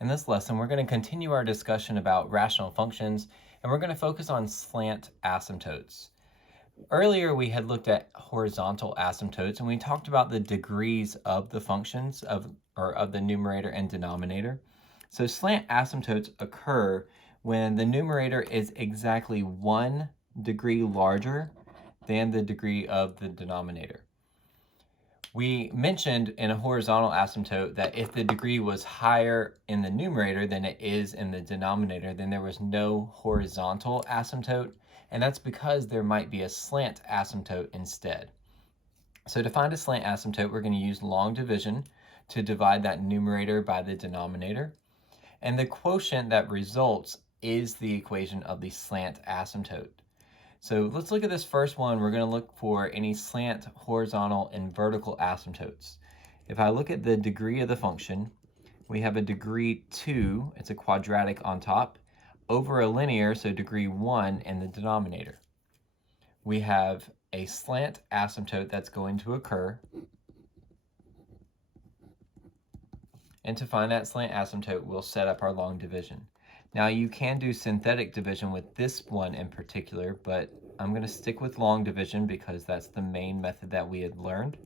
In this lesson, we're going to continue our discussion about rational functions, and we're going to focus on slant asymptotes. Earlier, we had looked at horizontal asymptotes, and we talked about the degrees of the functions of the numerator and denominator. So slant asymptotes occur when the numerator is exactly 1 degree larger than the degree of the denominator. We mentioned in a horizontal asymptote that if the degree was higher in the numerator than it is in the denominator, then there was no horizontal asymptote, and that's because there might be a slant asymptote instead. So to find a slant asymptote, we're going to use long division to divide that numerator by the denominator, and the quotient that results is the equation of the slant asymptote. So let's look at this first one. We're going to look for any slant, horizontal, and vertical asymptotes. If I look at the degree of the function, we have a degree 2, it's a quadratic on top, over a linear, so degree 1 in the denominator. We have a slant asymptote that's going to occur. And to find that slant asymptote, we'll set up our long division. Now you can do synthetic division with this one in particular, but I'm going to stick with long division because that's the main method that we had learned.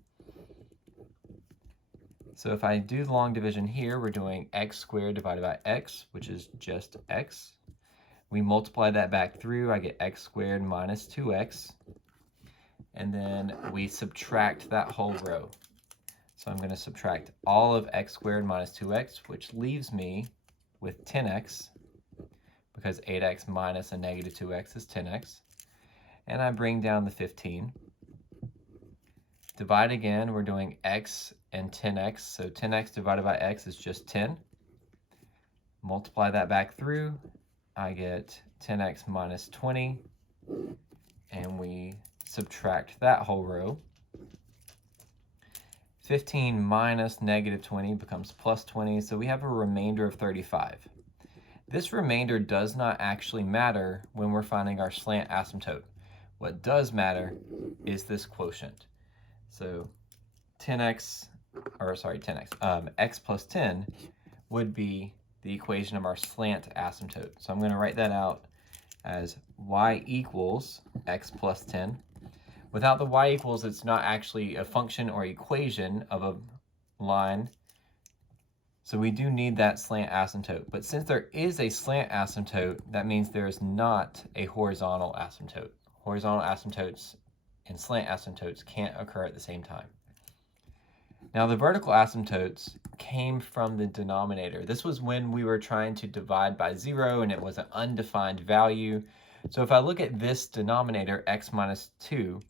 So if I do the long division here, we're doing x squared divided by x, which is just x. We multiply that back through, I get x squared minus 2x. And then we subtract that whole row. So I'm going to subtract all of x squared minus 2x, which leaves me with 10x, because 8x minus a negative 2x is 10x. And I bring down the 15. Divide again, we're doing x and 10x, so 10x divided by x is just 10. Multiply that back through, I get 10x minus 20, and we subtract that whole row. 15 minus negative 20 becomes plus 20, so we have a remainder of 35. This remainder does not actually matter when we're finding our slant asymptote. What does matter is this quotient. So x plus 10 would be the equation of our slant asymptote. So I'm going to write that out as y equals x plus 10. Without the y equals, it's not actually a function or equation of a line. So we do need that slant asymptote. But since there is a slant asymptote, that means there is not a horizontal asymptote. Horizontal asymptotes and slant asymptotes can't occur at the same time. Now the vertical asymptotes came from the denominator. This was when we were trying to divide by 0 and it was an undefined value. So if I look at this denominator, x minus 2,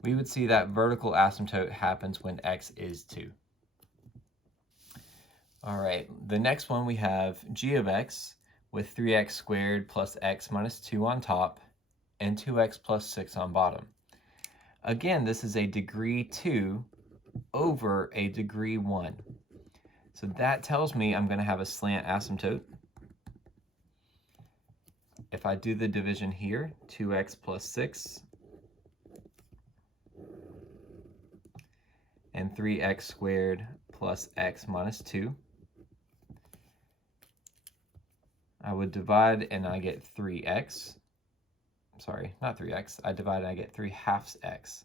we would see that vertical asymptote happens when x is 2. All right, the next one we have g of x with 3x squared plus x minus 2 on top and 2x plus 6 on bottom. Again, this is a degree 2 over a degree 1. So that tells me I'm going to have a slant asymptote. If I do the division here, 2x plus 6 and 3x squared plus x minus 2. I would divide and I get 3x. Sorry, not 3x. I divide and I get 3/2 x.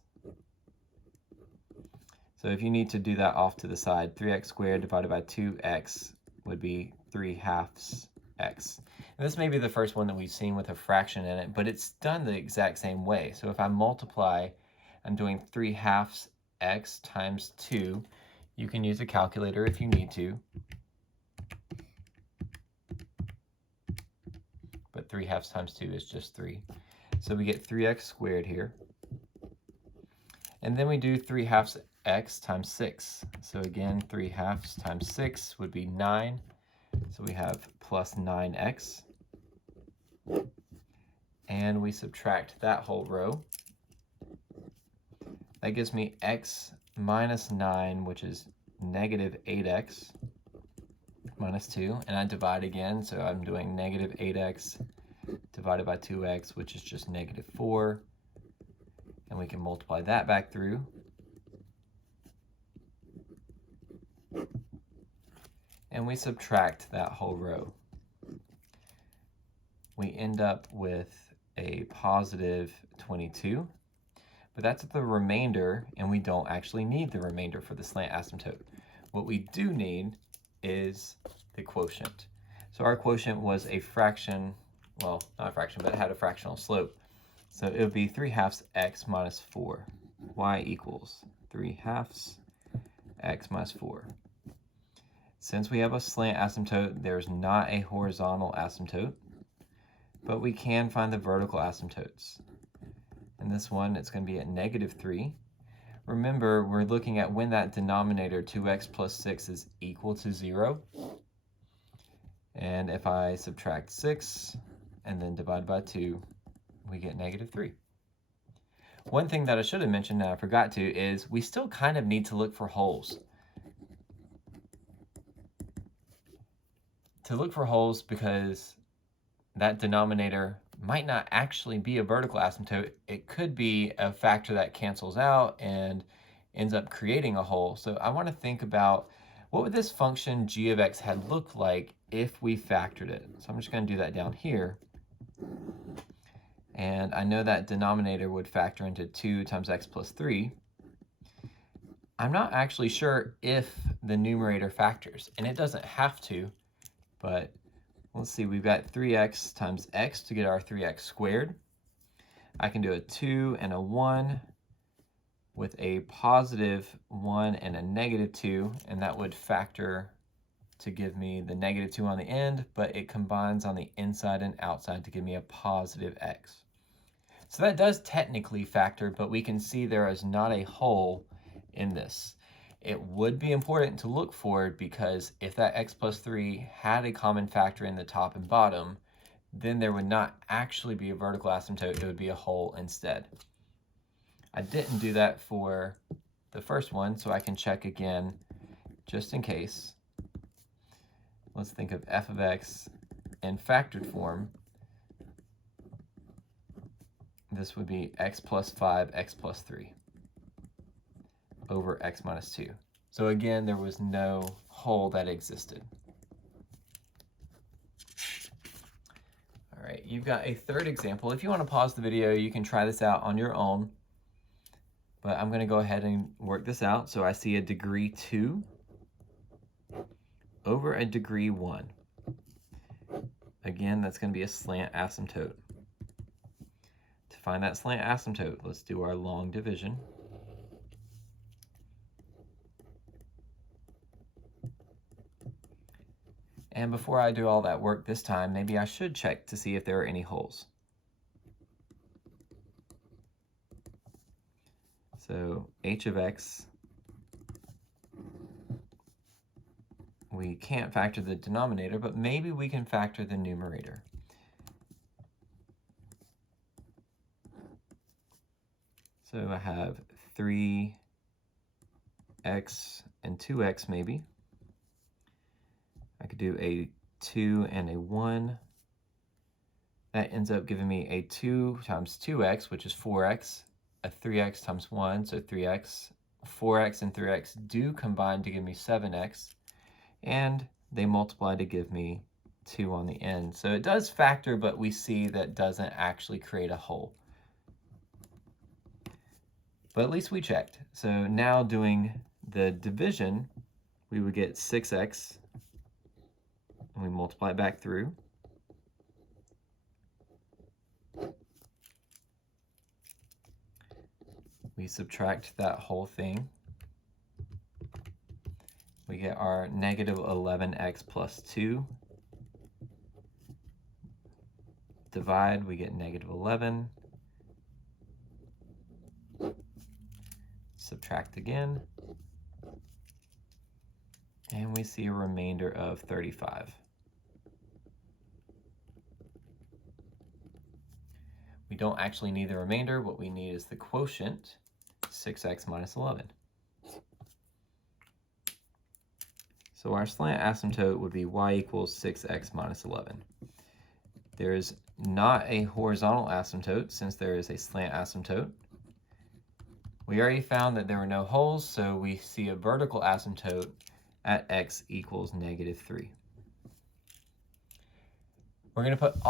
So if you need to do that off to the side, 3x squared divided by 2x would be 3/2 x. And this may be the first one that we've seen with a fraction in it, but it's done the exact same way. So if I multiply, I'm doing 3/2 x times 2. You can use a calculator if you need to. But 3/2 times 2 is just 3. So we get 3x squared here. And then we do 3/2 x times 6. So again, 3/2 times 6 would be 9. So we have plus 9x. And we subtract that whole row. That gives me x minus 9, which is negative 8x minus 2. And I divide again, so I'm doing negative 8x divided by 2x, which is just negative 4. And we can multiply that back through. and we subtract that whole row. We end up with a positive 22, but that's the remainder, and we don't actually need the remainder for the slant asymptote. What we do need is the quotient. So our quotient was a fraction, well, not a fraction, but it had a fractional slope. So it would be 3/2 x minus 4. Y equals 3/2 x minus 4. Since we have a slant asymptote, there's not a horizontal asymptote, but we can find the vertical asymptotes. In this one, it's going to be at -3. Remember, we're looking at when that denominator 2x plus 6 is equal to 0. And if I subtract 6 and then divide by 2, we get -3. One thing that I should have mentioned that I forgot to is we still kind of need to look for holes. To look for holes because that denominator might not actually be a vertical asymptote. It could be a factor that cancels out and ends up creating a hole. So I want to think about what would this function g of x had looked like if we factored it. So I'm just going to do that down here. And I know that denominator would factor into 2 times x plus 3. I'm not actually sure if the numerator factors, and it doesn't have to, but let's see, we've got 3x times x to get our 3x squared. I can do a 2 and a 1 with a positive 1 and a -2, and that would factor to give me the -2 on the end, but it combines on the inside and outside to give me a positive x. So that does technically factor, but we can see there is not a hole in this. It would be important to look for it because if that x plus 3 had a common factor in the top and bottom, then there would not actually be a vertical asymptote, it would be a hole instead. I didn't do that for the first one, so I can check again just in case. Let's think of f of x in factored form. This would be x plus 5, x plus 3 over x minus 2. So again, there was no hole that existed. All right, you've got a third example. If you want to pause the video, you can try this out on your own. But I'm going to go ahead and work this out. So I see a degree 2 over a degree 1. Again, that's going to be a slant asymptote. To find that slant asymptote, let's do our long division. And before I do all that work this time, maybe I should check to see if there are any holes. So h of x, we can't factor the denominator, but maybe we can factor the numerator. So I have 3x and 2x maybe. I could do a 2 and a 1. That ends up giving me a 2 times 2x, which is 4x, a 3x times 1, so 3x. 4x and 3x do combine to give me 7x, and they multiply to give me 2 on the end. So it does factor, but we see that doesn't actually create a hole. But at least we checked. So now doing the division, we would get 6x, and we multiply it back through. We subtract that whole thing. We get our -11x plus 2. Divide, we get -11. Subtract again. And we see a remainder of 35. We don't actually need the remainder. What we need is the quotient, 6x minus 11. So our slant asymptote would be y equals 6x minus 11. There is not a horizontal asymptote since there is a slant asymptote. We already found that there were no holes, so we see a vertical asymptote at x equals -3. We're going to put